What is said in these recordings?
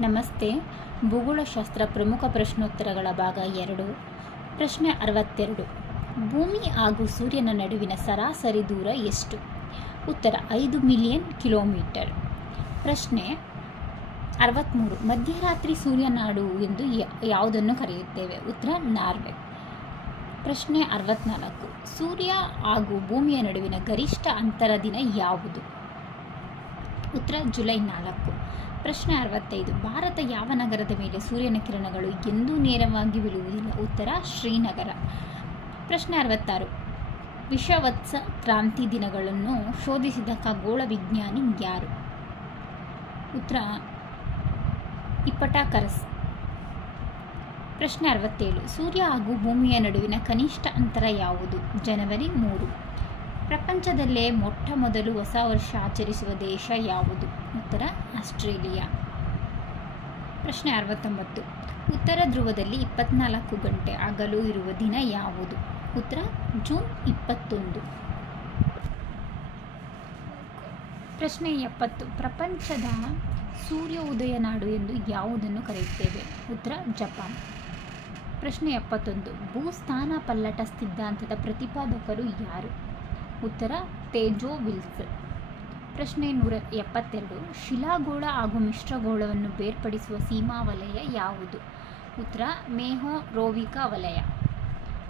ನಮಸ್ತೆ. ಭೂಗೋಳಶಾಸ್ತ್ರ ಪ್ರಮುಖ ಪ್ರಶ್ನೋತ್ತರಗಳ ಭಾಗ ಎರಡು. ಪ್ರಶ್ನೆ ಅರವತ್ತೆರಡು. ಭೂಮಿ ಹಾಗೂ ಸೂರ್ಯನ ನಡುವಿನ ಸರಾಸರಿ ದೂರ ಎಷ್ಟು? ಉತ್ತರ, ಐದು ಮಿಲಿಯನ್ ಕಿಲೋಮೀಟರ್. ಪ್ರಶ್ನೆ ಅರವತ್ತ್ಮೂರು ಮಧ್ಯರಾತ್ರಿ ಸೂರ್ಯನಾಡು ಎಂದು ಯಾವುದನ್ನು ಕರೆಯುತ್ತೇವೆ? ಉತ್ತರ, ನಾರ್ವೆ. ಪ್ರಶ್ನೆ ಅರವತ್ನಾಲ್ಕು. ಸೂರ್ಯ ಹಾಗೂ ಭೂಮಿಯ ನಡುವಿನ ಗರಿಷ್ಠ ಅಂತರ ದಿನ ಯಾವುದು? ಉತ್ತರ, ಜುಲೈ ನಾಲ್ಕು. ಪ್ರಶ್ನೆ ಅರವತ್ತೈದು. ಭಾರತ ಯಾವ ನಗರದ ಮೇಲೆ ಸೂರ್ಯನ ಕಿರಣಗಳು ಎಂದೂ ನೇರವಾಗಿ ಬೀಳುವುದಿಲ್ಲ. ಉತ್ತರ, ಶ್ರೀನಗರ. ಪ್ರಶ್ನೆ ಅರವತ್ತಾರು. ವಿಷವತ್ಸ ಕ್ರಾಂತಿ ದಿನಗಳನ್ನು ಶೋಧಿಸಿದ ಖಗೋಳ ವಿಜ್ಞಾನಿ ಯಾರು? ಉತ್ತರ, ಇಪ್ಪಟಾಕರಸ್. ಪ್ರಶ್ನೆ ಅರವತ್ತೇಳು. ಸೂರ್ಯ ಹಾಗೂ ಭೂಮಿಯ ನಡುವಿನ ಕನಿಷ್ಠ ಅಂತರ ಯಾವುದು? ಜನವರಿ ಮೂರು. ಪ್ರಪಂಚದಲ್ಲೇ ಮೊಟ್ಟ ಮೊದಲು ಹೊಸ ವರ್ಷ ಆಚರಿಸುವ ದೇಶ ಯಾವುದು? ಉತ್ತರ, ಆಸ್ಟ್ರೇಲಿಯಾ. ಪ್ರಶ್ನೆ ಅರವತ್ತೊಂಬತ್ತು. ಉತ್ತರ ಧ್ರುವದಲ್ಲಿ ಇಪ್ಪತ್ನಾಲ್ಕು ಗಂಟೆ ಆಗಲು ಇರುವ ದಿನ ಯಾವುದು? ಉತ್ತರ, ಜೂನ್ ಇಪ್ಪತ್ತೊಂದು. ಪ್ರಶ್ನೆ ಎಪ್ಪತ್ತು. ಪ್ರಪಂಚದ ಸೂರ್ಯ ಉದಯ ನಾಡು ಎಂದು ಯಾವುದನ್ನು ಕರೆಯುತ್ತೇವೆ? ಉತ್ತರ, ಜಪಾನ್. ಪ್ರಶ್ನೆ ಎಪ್ಪತ್ತೊಂದು. ಭೂಸ್ಥಾನ ಪಲ್ಲಟ ಸಿದ್ಧಾಂತದ ಪ್ರತಿಪಾದಕರು ಯಾರು? ಉತ್ತರ ತೇಜೋ ವಿಲ್ಸ್. ಪ್ರಶ್ನೆ ನೂರ ಎಪ್ಪತ್ತೆರಡು. ಶಿಲಾಗೋಳ ಹಾಗೂ ಮಿಶ್ರಗೋಳವನ್ನು ಬೇರ್ಪಡಿಸುವ ಸೀಮಾ ವಲಯ ಯಾವುದು? ಉತ್ತರ, ಮೇಹೋ ರೋವಿಕಾ ವಲಯ.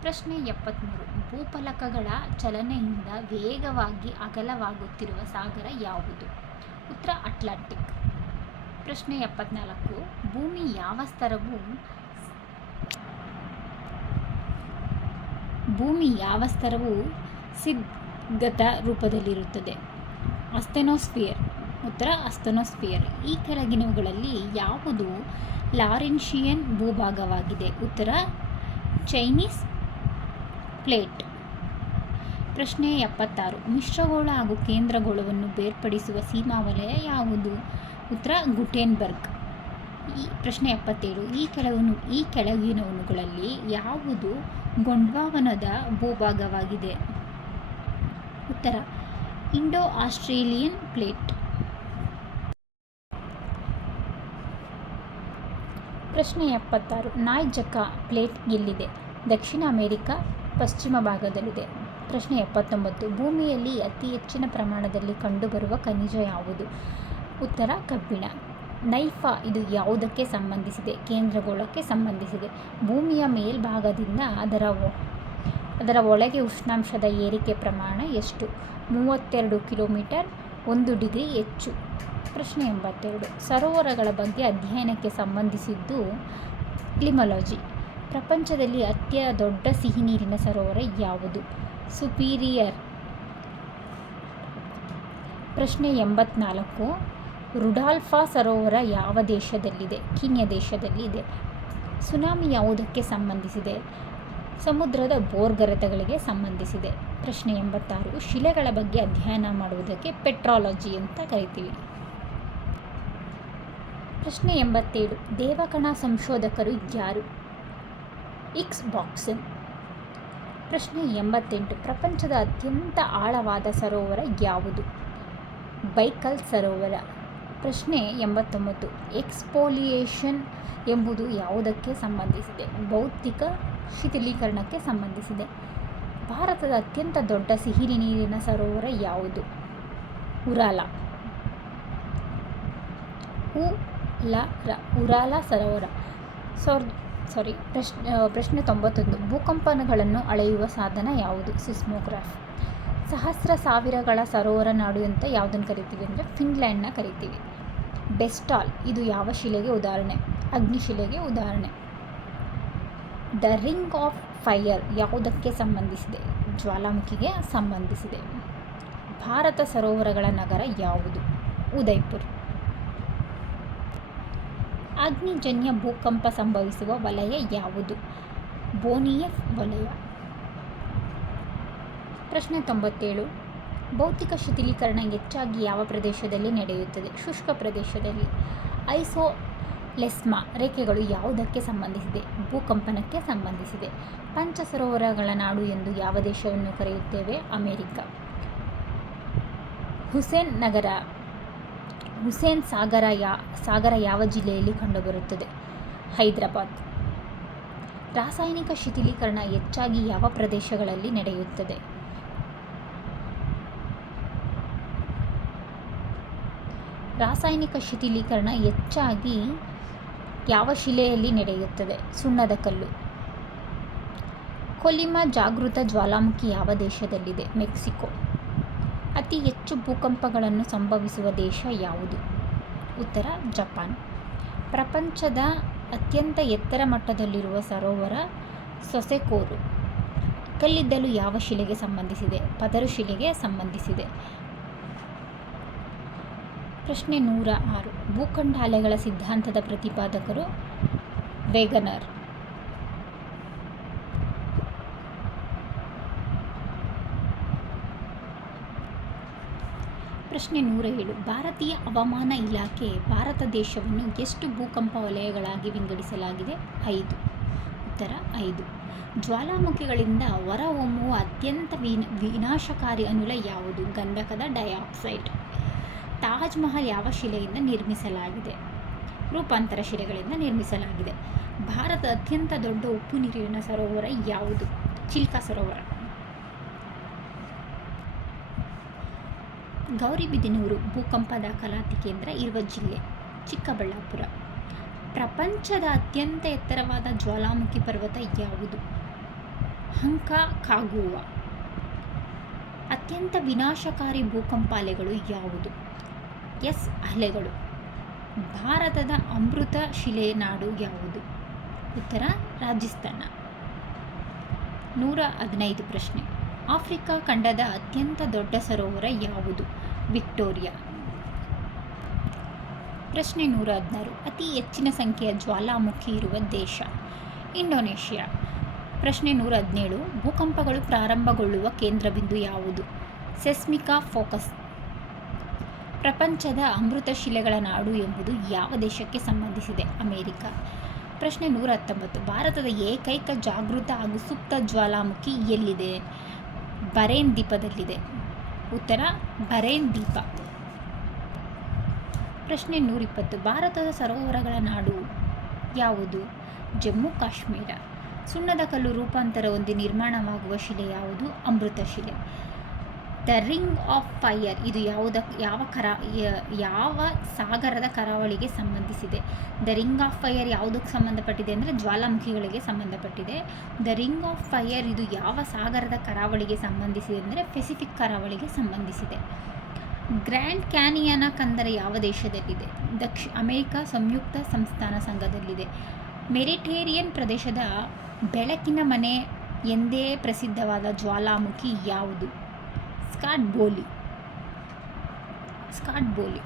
ಪ್ರಶ್ನೆ ಎಪ್ಪತ್ತ್ಮೂರು ಭೂಫಲಕಗಳ ಚಲನೆಯಿಂದ ವೇಗವಾಗಿ ಅಗಲವಾಗುತ್ತಿರುವ ಸಾಗರ ಯಾವುದು? ಉತ್ತರ, ಅಟ್ಲಾಂಟಿಕ್. ಪ್ರಶ್ನೆ ಎಪ್ಪತ್ನಾಲ್ಕು. ಭೂಮಿ ಯಾವ ಸ್ತರವು ಭೂಮಿ ಯಾವ ಸ್ತರವು ಸಿದ್ಗತ ರೂಪದಲ್ಲಿರುತ್ತದೆ. ಅಸ್ತೆನೋಸ್ಫಿಯರ್ ಉತ್ತರ ಅಸ್ತೆನೋಸ್ಫಿಯರ್ ಈ ಕೆಳಗಿನವುಗಳಲ್ಲಿ ಯಾವುದು ಲಾರೆನ್ಷಿಯನ್ ಭೂಭಾಗವಾಗಿದೆ? ಉತ್ತರ ಚೈನೀಸ್ ಪ್ಲೇಟ್. ಪ್ರಶ್ನೆ ಎಪ್ಪತ್ತಾರು. ಮಿಶ್ರಗೋಳ ಹಾಗೂ ಕೇಂದ್ರಗೋಳವನ್ನು ಬೇರ್ಪಡಿಸುವ ಸೀಮಾ ವಲಯ ಯಾವುದು? ಉತ್ತರ ಗುಟೆನ್ಬರ್ಗ್. ಈ ಪ್ರಶ್ನೆ ಎಪ್ಪತ್ತೇಳು. ಈ ಕೆಳಗಿನ ಈ ಕೆಳಗಿನವುಗಳಲ್ಲಿ ಯಾವುದು ಗೊಂಡ್ವಾವನದ ಭೂಭಾಗವಾಗಿದೆ? ಉತ್ತರ. Indo Australian plate. ಪ್ರಶ್ನೆ ಎಪ್ಪತ್ತಾರು. ನಾಯ್ಜಕ ಪ್ಲೇಟ್ ಎಲ್ಲಿದೆ? ದಕ್ಷಿಣ ಅಮೆರಿಕ, ಪಶ್ಚಿಮ ಭಾಗದಲ್ಲಿದೆ. ಪ್ರಶ್ನೆ ಎಪ್ಪತ್ತೊಂಬತ್ತು. ಭೂಮಿಯಲ್ಲಿ ಅತಿ ಹೆಚ್ಚಿನ ಪ್ರಮಾಣದಲ್ಲಿ ಕಂಡುಬರುವ ಖನಿಜ ಯಾವುದು? ಉತ್ತರ, ಕಬ್ಬಿಣ. ನೈಫಾ ಇದು ಯಾವುದಕ್ಕೆ ಸಂಬಂಧಿಸಿದೆ? ಕೇಂದ್ರಗೋಳಕ್ಕೆ ಸಂಬಂಧಿಸಿದೆ. ಭೂಮಿಯ ಮೇಲ್ಭಾಗದಿಂದ ಅದರ ಅದರ ಒಳಗೆ ಉಷ್ಣಾಂಶದ ಏರಿಕೆ ಪ್ರಮಾಣ ಎಷ್ಟು? ಮೂವತ್ತೆರಡು ಕಿಲೋಮೀಟರ್, ಒಂದು ಡಿಗ್ರಿ ಹೆಚ್ಚು. ಪ್ರಶ್ನೆ ಎಂಬತ್ತೆರಡು. ಸರೋವರಗಳ ಬಗ್ಗೆ ಅಧ್ಯಯನಕ್ಕೆ ಸಂಬಂಧಿಸಿದ್ದು ಕ್ಲಿಮಾಲಜಿ. ಪ್ರಪಂಚದಲ್ಲಿ ಅತ್ಯ ದೊಡ್ಡ ಸಿಹಿನೀರಿನ ಸರೋವರ ಯಾವುದು? ಸುಪೀರಿಯರ್. ಪ್ರಶ್ನೆ ಎಂಬತ್ನಾಲ್ಕು. ರುಡಾಲ್ಫಾ ಸರೋವರ ಯಾವ ದೇಶದಲ್ಲಿದೆ? ಕೀನ್ಯ ದೇಶದಲ್ಲಿ ಇದೆ ಸುನಾಮಿ ಯಾವುದಕ್ಕೆ ಸಂಬಂಧಿಸಿದೆ? ಸಮುದ್ರದ ಬೋರ್ಗರೆತಗಳಿಗೆ ಸಂಬಂಧಿಸಿದೆ. ಪ್ರಶ್ನೆ ಎಂಬತ್ತಾರು. ಶಿಲೆಗಳ ಬಗ್ಗೆ ಅಧ್ಯಯನ ಮಾಡುವುದಕ್ಕೆ ಪೆಟ್ರಾಲಜಿ ಅಂತ ಕರಿತೀವಿ. ಪ್ರಶ್ನೆ ಎಂಬತ್ತೇಳು. ದೇವಕಣ ಸಂಶೋಧಕರು ಯಾರು? ಇಕ್ಸ್ ಬಾಕ್ಸನ್ ಪ್ರಶ್ನೆ ಎಂಬತ್ತೆಂಟು. ಪ್ರಪಂಚದ ಅತ್ಯಂತ ಆಳವಾದ ಸರೋವರ ಯಾವುದು? ಬೈಕಲ್ ಸರೋವರ. ಪ್ರಶ್ನೆ ಎಂಬತ್ತೊಂಬತ್ತು. ಎಕ್ಸ್ಪೋಲಿಯೇಷನ್ ಎಂಬುದು ಯಾವುದಕ್ಕೆ ಸಂಬಂಧಿಸಿದೆ? ಭೌತಿಕ ಶಿಥಿಲೀಕರಣಕ್ಕೆ ಸಂಬಂಧಿಸಿದೆ. ಭಾರತದ ಅತ್ಯಂತ ದೊಡ್ಡ ಸಿಹಿ ನೀರಿನ ಸರೋವರ ಯಾವುದು? ಉರಾಲ. ಉಲರ ಉರಾಲ ಸರೋವರ. ಸಾರ್, ಸಾರಿ ಪ್ರಶ್ನೆ ಪ್ರಶ್ನೆ ತೊಂಬತ್ತೊಂದು. ಭೂಕಂಪನಗಳನ್ನು ಅಳೆಯುವ ಸಾಧನ ಯಾವುದು? ಸಿಸ್ಮೋಗ್ರಾಫ್. ಸಹಸ್ರ ಸಾವಿರಗಳ ಸರೋವರ ನಾಡು ಅಂತ ಯಾವುದನ್ನು ಕರಿತೀವಿ ಅಂದರೆ ಫಿನ್ಲ್ಯಾಂಡ್ನ ಕರಿತೀವಿ. ಬೆಸ್ಟಾಲ್, ಇದು ಯಾವ ಶಿಲೆಗೆ ಉದಾಹರಣೆ? ಅಗ್ನಿಶಿಲೆಗೆ ಉದಾಹರಣೆ. ದ ರಿಂಗ್ ಆಫ್ ಫೈಯರ್ ಯಾವುದಕ್ಕೆ ಸಂಬಂಧಿಸಿದೆ? ಜ್ವಾಲಾಮುಖಿಗೆ ಸಂಬಂಧಿಸಿದೆ. ಭಾರತ ಸರೋವರಗಳ ನಗರ ಯಾವುದು? ಉದಯ್ಪುರ್. ಅಗ್ನಿಜನ್ಯ ಭೂಕಂಪ ಸಂಭವಿಸುವ ವಲಯ ಯಾವುದು? ಬೋನಿಯಫ್ ವಲಯ. ಪ್ರಶ್ನೆ ತೊಂಬತ್ತೇಳು. ಭೌತಿಕ ಶಿಥಿಲೀಕರಣ ಹೆಚ್ಚಾಗಿ ಯಾವ ಪ್ರದೇಶದಲ್ಲಿ ನಡೆಯುತ್ತದೆ? ಶುಷ್ಕ ಪ್ರದೇಶದಲ್ಲಿ. ಐಸೋ ಲೆಸ್ಮಾ ರೇಖೆಗಳು ಯಾವುದಕ್ಕೆ ಸಂಬಂಧಿಸಿದೆ? ಭೂಕಂಪನಕ್ಕೆ ಸಂಬಂಧಿಸಿದೆ. ಪಂಚ ಸರೋವರಗಳ ನಾಡು ಎಂದು ಯಾವ ದೇಶವನ್ನು ಕರೆಯುತ್ತೇವೆ? ಅಮೆರಿಕ. ಹುಸೇನ್ ನಗರ, ಹುಸೇನ್ ಸಾಗರ ಯಾ, ಸಾಗರ ಯಾವ ಜಿಲ್ಲೆಯಲ್ಲಿ ಕಂಡುಬರುತ್ತದೆ? ಹೈದರಾಬಾದ್. ರಾಸಾಯನಿಕ ಶಿಥಿಲೀಕರಣ ಹೆಚ್ಚಾಗಿ ಯಾವ ಪ್ರದೇಶಗಳಲ್ಲಿ ನಡೆಯುತ್ತದೆ? ರಾಸಾಯನಿಕ ಶಿಥಿಲೀಕರಣ ಹೆಚ್ಚಾಗಿ ಯಾವ ಶಿಲೆಯಲ್ಲಿ ನಡೆಯುತ್ತದೆ? ಸುಣ್ಣದ ಕಲ್ಲು. ಕೊಲಿಮಾ ಜಾಗೃತ ಜ್ವಾಲಾಮುಖಿ ಯಾವ ದೇಶದಲ್ಲಿದೆ? ಮೆಕ್ಸಿಕೋ. ಅತಿ ಹೆಚ್ಚು ಭೂಕಂಪಗಳನ್ನು ಸಂಭವಿಸುವ ದೇಶ ಯಾವುದು? ಉತ್ತರ, ಜಪಾನ್. ಪ್ರಪಂಚದ ಅತ್ಯಂತ ಎತ್ತರ ಮಟ್ಟದಲ್ಲಿರುವ ಸರೋವರ ಸೊಸೆಕೋರು. ಕಲ್ಲಿದ್ದಲು ಯಾವ ಶಿಲೆಗೆ ಸಂಬಂಧಿಸಿದೆ? ಪದರು ಶಿಲೆಗೆ ಸಂಬಂಧಿಸಿದೆ. ಪ್ರಶ್ನೆ ನೂರ ಆರು. ಭೂಖಂಡ ಅಲೆಗಳ ಸಿದ್ಧಾಂತದ ಪ್ರತಿಪಾದಕರು ವೇಗನರ್. ಪ್ರಶ್ನೆ ನೂರ ಏಳು. ಭಾರತೀಯ ಹವಾಮಾನ ಇಲಾಖೆ ಭಾರತ ದೇಶವನ್ನು ಎಷ್ಟು ಭೂಕಂಪ ವಲಯಗಳಾಗಿ ವಿಂಗಡಿಸಲಾಗಿದೆ? ಐದು. ಉತ್ತರ, ಐದು. ಜ್ವಾಲಾಮುಖಿಗಳಿಂದ ಹೊರಹೊಮ್ಮುವ ಅತ್ಯಂತ ವಿನ, ವಿನಾಶಕಾರಿ ಅನಿಲ ಯಾವುದು? ಗಂಧಕದ ಡೈಆಕ್ಸೈಡ್. ತಾಜ್ ಮಹಲ್ ಯಾವ ಶಿಲೆಯಿಂದ ನಿರ್ಮಿಸಲಾಗಿದೆ? ರೂಪಾಂತರ ಶಿಲೆಗಳಿಂದ ನಿರ್ಮಿಸಲಾಗಿದೆ. ಭಾರತದ ಅತ್ಯಂತ ದೊಡ್ಡ ಉಪ್ಪು ನೀರಿನ ಸರೋವರ ಯಾವುದು? ಚಿಲ್ಕಾ ಸರೋವರ. ಗೌರಿಬಿದಿನೂರು ಭೂಕಂಪ ದಾಖಲಾತಿ ಕೇಂದ್ರ ಇರುವ ಜಿಲ್ಲೆ ಚಿಕ್ಕಬಳ್ಳಾಪುರ. ಪ್ರಪಂಚದ ಅತ್ಯಂತ ಎತ್ತರವಾದ ಜ್ವಾಲಾಮುಖಿ ಪರ್ವತ ಯಾವುದು? ಹಂಕ, ಕಾಗುವ. ಅತ್ಯಂತ ವಿನಾಶಕಾರಿ ಭೂಕಂಪಾಲೆಗಳು ಯಾವುದು? ಎಸ್ ಅಲೆಗಳು ಭಾರತದ ಅಮೃತ ಶಿಲೆ ನಾಡು ಯಾವುದು? ಉತ್ತರ ರಾಜಸ್ಥಾನ. ನೂರ ಹದಿನೈದು ಪ್ರಶ್ನೆ. ಆಫ್ರಿಕಾ ಖಂಡದ ಅತ್ಯಂತ ದೊಡ್ಡ ಸರೋವರ ಯಾವುದು? ವಿಕ್ಟೋರಿಯಾ. ಪ್ರಶ್ನೆ ನೂರ ಹದಿನಾರು. ಅತಿ ಹೆಚ್ಚಿನ ಸಂಖ್ಯೆಯ ಜ್ವಾಲಾಮುಖಿ ಇರುವ ದೇಶ? ಇಂಡೋನೇಷ್ಯಾ. ಪ್ರಶ್ನೆ ನೂರ ಹದಿನೇಳು. ಭೂಕಂಪಗಳು ಪ್ರಾರಂಭಗೊಳ್ಳುವ ಕೇಂದ್ರಬಿಂದು ಯಾವುದು? Seismic focus. ಪ್ರಪಂಚದ ಅಮೃತ ಶಿಲೆಗಳ ನಾಡು ಎಂಬುದು ಯಾವ ದೇಶಕ್ಕೆ ಸಂಬಂಧಿಸಿದೆ? ಅಮೇರಿಕ. ಪ್ರಶ್ನೆ ನೂರ ಹತ್ತೊಂಬತ್ತು. ಭಾರತದ ಏಕೈಕ ಜಾಗೃತ ಹಾಗೂ ಸುಪ್ತ ಜ್ವಾಲಾಮುಖಿ ಎಲ್ಲಿದೆ? ಬರೇನ್ ದ್ವೀಪದಲ್ಲಿದೆ. ಉತ್ತರ, ಬರೇನ್ ದ್ವೀಪ. ಪ್ರಶ್ನೆ ನೂರಿಪ್ಪತ್ತು ಭಾರತದ ಸರೋವರಗಳ ನಾಡು ಯಾವುದು? ಜಮ್ಮು ಕಾಶ್ಮೀರ. ಸುಣ್ಣದ ಕಲ್ಲು ರೂಪಾಂತರ ಹೊಂದಿ ನಿರ್ಮಾಣವಾಗುವ ಶಿಲೆ ಯಾವುದು? ಅಮೃತ ಶಿಲೆ. ದ ರಿಂಗ್ ಆಫ್ ಫೈಯರ್ ಇದು ಯಾವುದ, ಯಾವ ಕರ ಯಾವ ಸಾಗರದ ಕರಾವಳಿಗೆ ಸಂಬಂಧಿಸಿದೆ. ದ ರಿಂಗ್ ಆಫ್ ಫೈಯರ್ ಯಾವುದಕ್ಕೆ ಸಂಬಂಧಪಟ್ಟಿದೆ ಅಂದರೆ ಜ್ವಾಲಾಮುಖಿಗಳಿಗೆ ಸಂಬಂಧಪಟ್ಟಿದೆ. ದ ರಿಂಗ್ ಆಫ್ ಫೈಯರ್ ಇದು ಯಾವ ಸಾಗರದ ಕರಾವಳಿಗೆ ಸಂಬಂಧಿಸಿದೆ ಅಂದರೆ ಪೆಸಿಫಿಕ್ ಕರಾವಳಿಗೆ ಸಂಬಂಧಿಸಿದೆ. ಗ್ರ್ಯಾಂಡ್ ಕ್ಯಾನಿಯನ ಕಂದರ ಯಾವ ದೇಶದಲ್ಲಿದೆ? ದಕ್ಷ, ಅಮೆರಿಕ ಸಂಯುಕ್ತ ಸಂಸ್ಥಾನ ಸಂಘದಲ್ಲಿದೆ. ಮೆರಿಟೇರಿಯನ್ ಪ್ರದೇಶದ ಬೆಳಕಿನ ಮನೆ ಎಂದೇ ಪ್ರಸಿದ್ಧವಾದ ಜ್ವಾಲಾಮುಖಿ ಯಾವುದು? স্কার্ট বলি। স্কার্ট বলি।